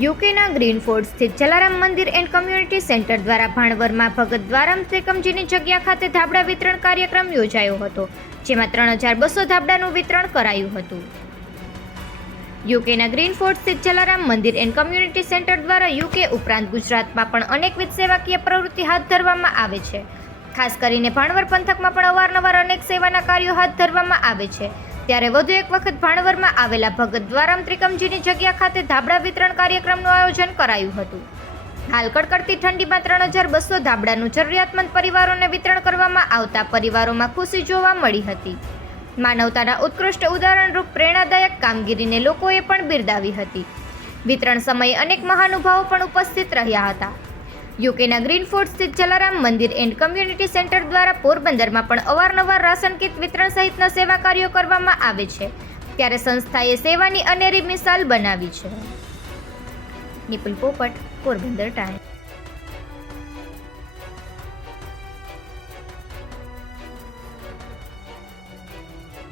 યુકેના green fort સ્થિત જલારામ મંદિર and community centre દ્વારા ભાણવરમાં ભગત દ્વારામ ત્રિકમજીની જગ્યા ખાતે ધાબળા વિતરણ કાર્યક્રમ યોજાયો હતો, જેમાં ત્રણ હજાર બસો ધાબળાનું વિતરણ કરાયું હતું. યુકેના ગ્રીન ફોર્ટ સ્થિત Jalaram Mandir and community centre દ્વારા યુકે ઉપરાંત ગુજરાતમાં પણ અનેકવિધ સેવાકીય પ્રવૃત્તિ હાથ ધરવામાં આવે છે. ખાસ કરીને ભાણવર પંથકમાં પણ અવારનવાર અનેક સેવાના કાર્યો હાથ ધરવામાં આવે છે. ત્યારે વધુ એક વખત ભાણવરમાં આવેલા ભગત દ્વારામ ત્રિકમજીની જગ્યા ખાતે ધાબળા વિતરણ કાર્યક્રમનું આયોજન કરાયું હતું. હાલ કડકડતી ઠંડીમાં ત્રણ હજાર બસો ધાબળાનું જરૂરિયાતમંદ પરિવારોને વિતરણ કરવામાં આવતા પરિવારોમાં ખુશી જોવા મળી હતી. માનવતાના ઉત્કૃષ્ટ ઉદાહરણરૂપ પ્રેરણાદાયક કામગીરીને લોકોએ પણ બિરદાવી હતી. વિતરણ સમયે અનેક મહાનુભાવો પણ ઉપસ્થિત રહ્યા હતા. યુકેના ગ્રીન ફોર્ટ સ્થિત જલારામ મંદિર એન્ડ કમ્યુનિટી સેન્ટર દ્વારા પોરબંદરમાં પણ અવારનવાર રાશન કીટ વિતરણ સહિતના સેવા કાર્યો કરવામાં આવે છે. ત્યારે સંસ્થાએ સેવાની અનેરી મિસાલ બનાવી છે. નિપુલ પોપટ, પોરબંદર ટાઈમ